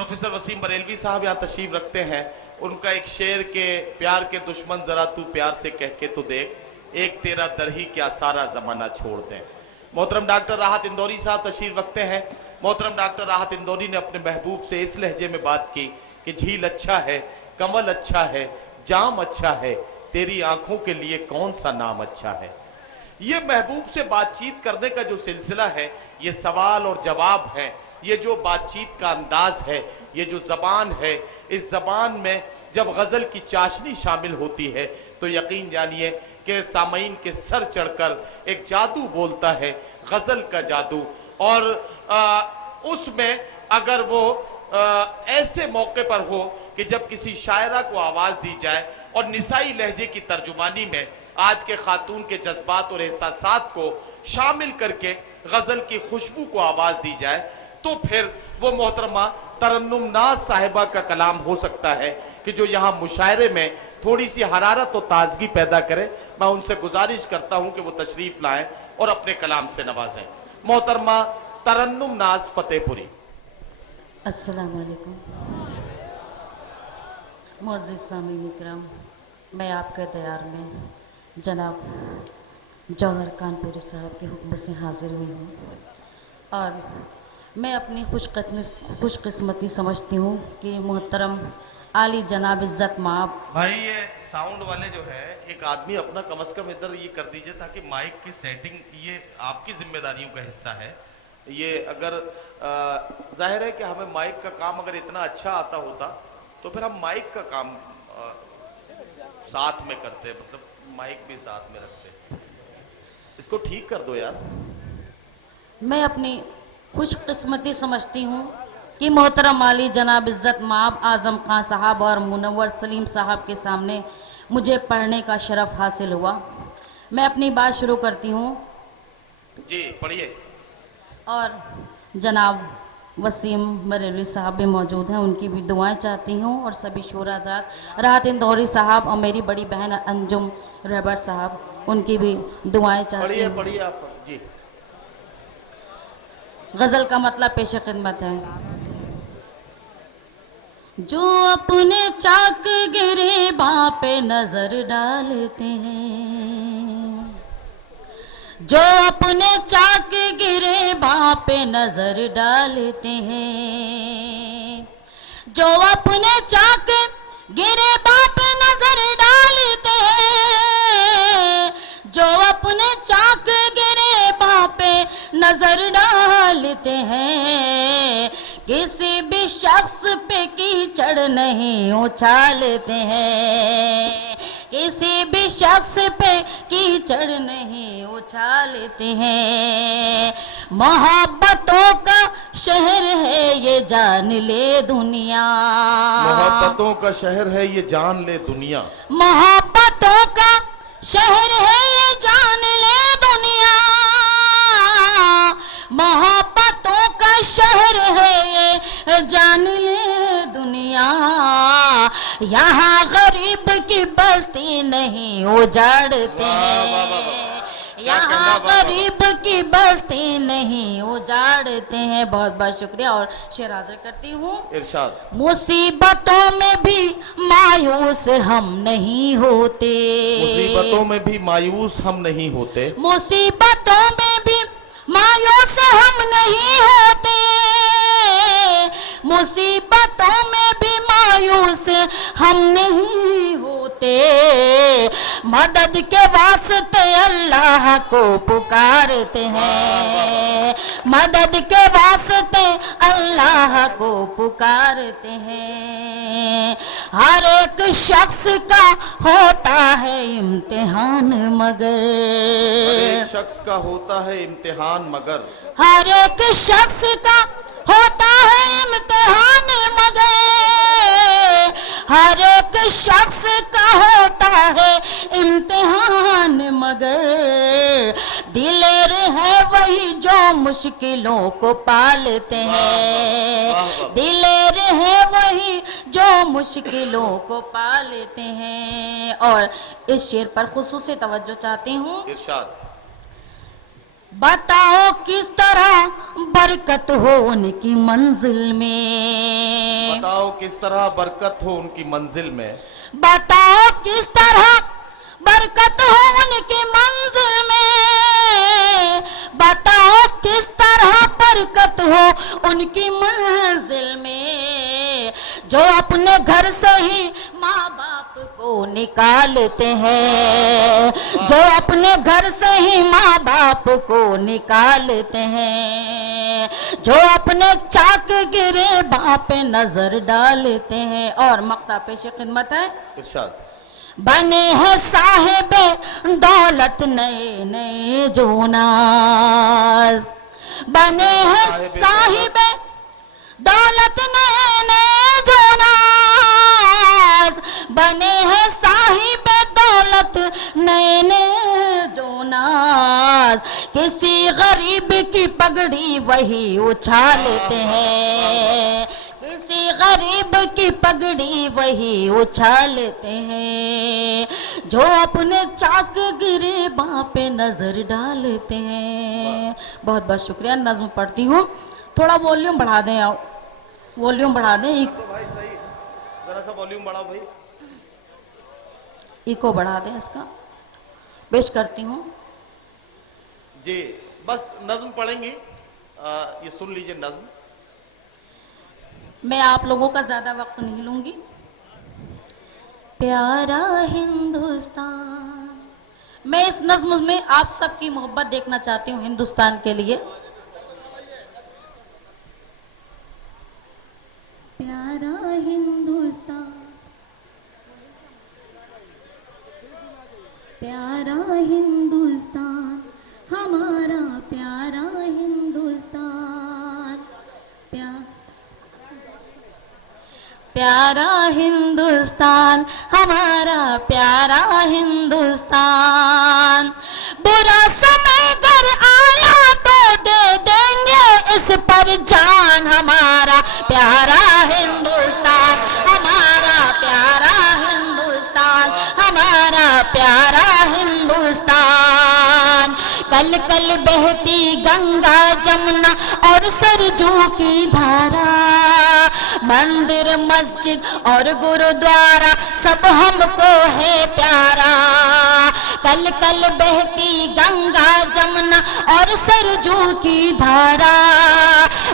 Professor Wasim Barelvi साहब यहाँ तशरीफ रखते हैं। उनका एक शेर के प्यार के दुश्मन जरा तू प्यार से कह के तो देख, एक तेरा दर ही क्या सारा जमाना छोड़ दे। मोहतरम डॉक्टर राहत इंदौरी साहब तशरीफ रखते हैं। मोहतरम डॉक्टर राहत इंदौरी ने अपने महबूब से इस लहजे में बात की कि झील अच्छा है, कमल अच्छा है, जाम अच्छा है, तेरी आंखों के लिए कौन सा नाम अच्छा है। ये महबूब से बातचीत करने का जो सिलसिला है, ये सवाल और जवाब है, ये जो बातचीत का अंदाज है, ये जो ज़बान है, इस ज़बान में जब गज़ल की चाशनी शामिल होती है तो यकीन जानिए कि सामईन के सर चढ़कर एक जादू बोलता है, गज़ल का जादू। और उसमें अगर वो ऐसे मौके पर हो कि जब किसी शायरा को आवाज़ दी जाए और निसाई लहजे की तर्जुमानी में आज के खातून के जज्बात और एहसासात को शामिल करके गज़ल की खुशबू को आवाज़ दी जाए, तो फिर वो मोहतरमा तरन्नुम नाज साहिबा का कलाम हो सकता है कि जो यहाँ मुशायरे में थोड़ी सी हरारत और ताजगी पैदा करे। मैं उनसे गुजारिश करता हूँ कि वो तशरीफ़ लाएं और अपने कलाम से नवाजें। मोहतरमा तरन्नुम नाज फतेहपुरी। अस्सलाम वालेकुम। मुअज़्ज़िज़ सामीन इकराम, मैं आपके दयार में जनाब जौहर कानपुरी साहब के हुक्म से हाजिर हुई हूँ और मैं अपनी खुशकिस्मती समझती हूँ कि मोहतरम आली जनाब इज़्ज़त माब। भाई ये साउंड वाले जो है, एक आदमी अपना कम से कम इधर ये कर दीजिए ताकि माइक की सेटिंग, ये आपकी जिम्मेदारियों का हिस्सा है। ये अगर जाहिर है कि हमें माइक का काम अगर इतना अच्छा आता होता तो फिर हम माइक का काम साथ में करते, मतलब माइक भी साथ में रखते। इसको ठीक कर दो यार। मैं अपनी खुशकिस्मती समझती हूँ कि मोहतरम आली जनाब इज़्ज़त माब आज़म खां साहब और मुनव्वर सलीम साहब के सामने मुझे पढ़ने का शरफ़ हासिल हुआ। मैं अपनी बात शुरू करती हूँ। जी पढ़िए। और जनाब वसीम बरेलवी साहब भी मौजूद हैं, उनकी भी दुआएं चाहती हूँ और सभी शोराज़ात, राहत इंदौरी साहब और मेरी बड़ी बहन अंजुम रहबर साहब, उनकी भी दुआएं चाहती हूँ। पढ़िए आप जी। गज़ल का मतलब पेश खिदमत है। जो अपने चाक गिरेबां पे नजर डालते हैं, जो अपने चाक गिरेबां पे नजर डालते हैं, जो अपने चाक गिरेबां पे नजर डालते हैं, जो अपने चाक गिरेबां पे नजर डालते हैं, किसी भी शख्स पे कीचड़ नहीं उछालते हैं, किसी भी शख्स पे कीचड़ नहीं उछालते हैं। मोहब्बतों का शहर है ये जान ले दुनिया, मोहब्बतों का शहर है ये जान ले दुनिया, मोहब्बतों का शहर है ये जान ले दुनिया, मोहब्बतों का शहर है ये जान ले दुनिया। यहाँ गरीब की बस्ती नहीं उजाड़ते हैं, यहाँ गरीब की बस्ती नहीं उजाड़ते हैं। बहुत बहुत शुक्रिया और शेर हाजिर करती हूँ। इरशाद। मुसीबतों में भी मायूस हम नहीं होते, मुसीबतों में भी मायूस हम नहीं होते, मुसीबतों में भी मायूस हम नहीं होते, मुसीबतों में भी मायूस हम नहीं होते। मदद के वास्ते अल्लाह को पुकारते हैं, मदद के वास्ते अल्लाह को पुकारते हैं। हर एक शख्स का होता है इम्तिहान मगर, हर एक शख्स का होता है इम्तिहान मगर, हर एक शख्स का होता है इम्तिहान मगर, हर एक शख्स का होता है इम्तिहान मगर। दिलेर है वही जो मुश्किलों को पालते हैं, दिलेर है वही जो मुश्किलों को पालते हैं। और इस शेर पर खुसूसी तवज्जो चाहती हूँ। इरशाद। बताओ किस तरह बरकत हो उनकी मंजिल में, बताओ किस तरह बरकत हो उनकी मंजिल में, बताओ किस तरह बरकत हो उनकी मंजिल में, बताओ किस तरह बरकत हो उनकी मंजिल में, जो अपने घर से ही माँ बाप को निकालते हैं, जो अपने घर से ही माँ बाप को निकालते हैं, जो अपने चाक गिरे बाप पे नजर डालते हैं। और मक्ता पेश खिदमत है, इरशाद। बने हैं साहिबे दौलत नए नए जो नाज, बने हैं साहिबे दौलत नए नए जो नाज, बने हैं साहिबे दौलत नए नए जो नाज, किसी गरीब की पगड़ी वही उछालते हैं, किसी गरीब की पगड़ी वही उछालते हैं, जो अपने चाक गिरे बाँ पे नजर डालते हैं। बहुत बहुत शुक्रिया। नज्म पढ़ती हूँ, थोड़ा वॉल्यूम बढ़ा दें, आओ वॉल्यूम बढ़ा दें, भाई सही, जरा सा वॉल्यूम बढ़ाओ भाई, इको बढ़ा दें इसका। पेश करती हूँ जी। बस नज्म पढ़ेंगी, ये सुन लीजिए नज्म। मैं आप लोगों का ज़्यादा वक्त नहीं लूँगी। प्यारा हिंदुस्तान, मैं इस नज्म में आप सबकी मोहब्बत देखना चाहती हूँ हिंदुस्तान के लिए। प्यारा हिंदुस्तान, प्यारा हिंदुस्तान, हमारा प्यारा हिंदुस्तान, प्यारा हिंदुस्तान, हमारा प्यारा हिंदुस्तान, बुरा समय अगर आया तो दे देंगे इस पर जान, हमारा प्यारा हिंदुस्तान, हमारा प्यारा हिंदुस्तान, हमारा प्यारा हिंदुस्तान। कल कल बहती गंगा जमुना और सरजू की धारा, मंदिर मस्जिद और गुरुद्वारा सब हमको है प्यारा। कल कल बहती गंगा जमुना और सरजू की धारा,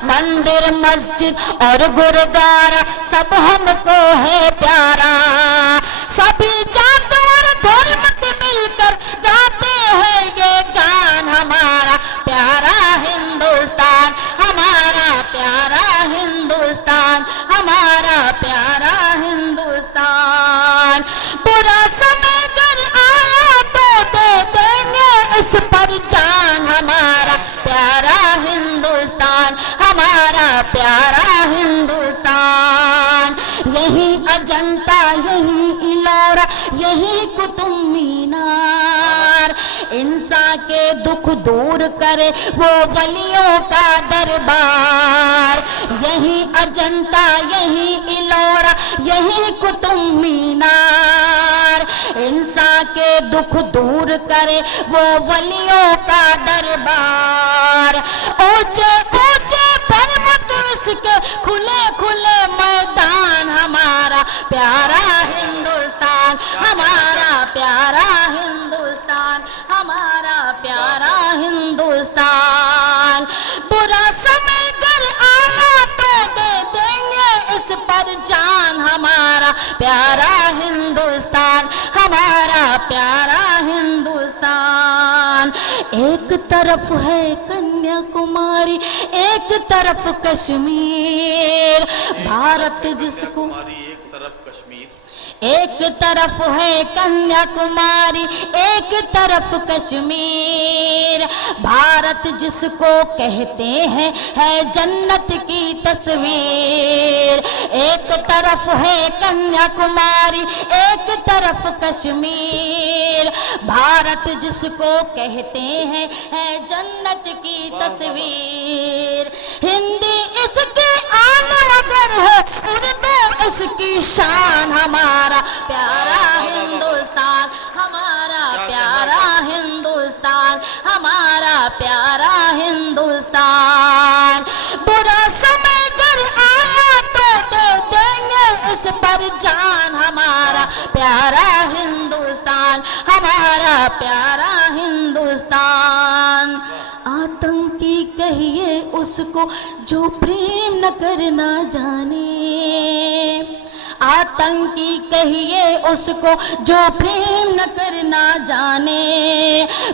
मंदिर मस्जिद और गुरुद्वारा सब हमको है प्यारा। सभी जात और धर्म के मिलकर गाते हैं ये गान, हमारा प्यारा हिंदुस्तान, हमारा प्यारा हिंदुस्तान, हमारा प्यारा हिंदुस्तान। बुरा समय अगर आया तो दे देंगे इस पर जान, हमारा प्यारा हिंदुस्तान, हमारा प्यारा हिंदुस्तान। यही अजंता, यही इलोरा, यही कुतुब मीनार, इंसान के दुख दूर करे वो वलियों का दरबार। यही अजंता, यही इलोरा, यही कुतुब मीनार, इंसान के दुख दूर करे वो वलियों का दरबार। ऊंचे ऊंचे पर्वत इसके खुले खुले मैदान, हमारा प्यारा हिंदुस्तान, हमारा प्यारा हिंदुस्तान, हमारा प्यारा हिंदुस्तान। बुरा समय अगर आया तो दे देंगे इस पर जान, हमारा प्यारा हिंदुस्तान, हमारा प्यारा हिंदुस्तान। एक तरफ है कन्याकुमारी, एक तरफ कश्मीर, भारत जिसको एक तरफ कश्मीर, एक तरफ है कन्याकुमारी, एक तरफ कश्मीर, भारत जिसको कहते हैं है जन्नत की तस्वीर। एक तरफ है कन्याकुमारी, एक तरफ कश्मीर, भारत जिसको कहते हैं है जन्नत की तस्वीर। हिंदी इसकी आन अगर है, उर्दू इसकी शान, हमारा प्यारा हिंदुस्तान, हमारा प्यारा हिंदुस्तान, हमारा प्यारा हिंदुस्तान। बुरा समय अगर आया तो दे इस पर जान हमारा प्यारा हिंदुस्तान, हमारा प्यारा हिंदुस्तान। आतंकी कहिए उसको जो प्रेम न करना जाने, आतंकी कहिए उसको जो प्रेम न करना जाने,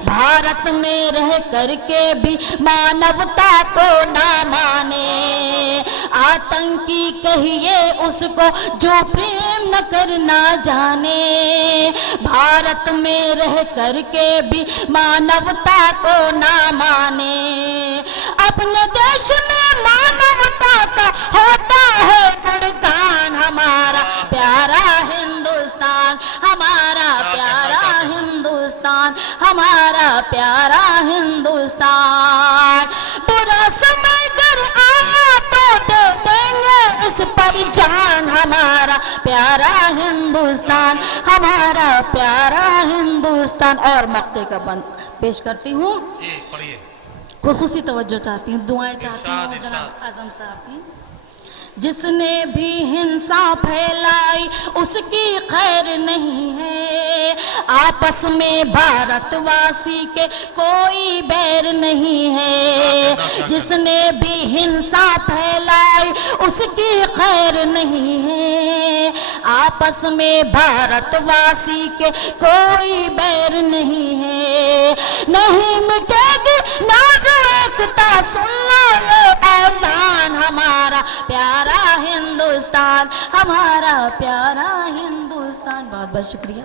भारत में रह करके भी मानवता को ना माने। आतंकी कहिए उसको जो प्रेम न करना जाने, भारत में रह करके भी मानवता को ना माने। अपने देश में मानवता का होता है गुणगान, हमारा प्यारा हिंदुस्तान, हमारा प्यारा हिंदुस्तान, हमारा प्यारा हिंदुस्तान। बुरा समय कर आया तो दे देंगे इस पर जान, हमारा प्यारा हिंदुस्तान, हमारा प्यारा हिंदुस्तान। और मक्के का बंद पेश करती हूँ, जी पढ़िए। खुसूसी तवज्जो चाहती हूँ, दुआएं चाहती हूँ जनाब आजम साहब की। जिसने भी हिंसा फैलाई उसकी खैर नहीं है, आपस में भारतवासी के कोई बैर नहीं है। जिसने भी हिंसा फैलाई उसकी खैर नहीं है, आपस में भारतवासी के कोई बैर नहीं है। नहीं मिटेगी नाज़ एकता, सुन लो ये ऐलान, हमारा प्यारा हिंदुस्तान, हमारा प्यारा हिंदुस्तान। बहुत बहुत शुक्रिया।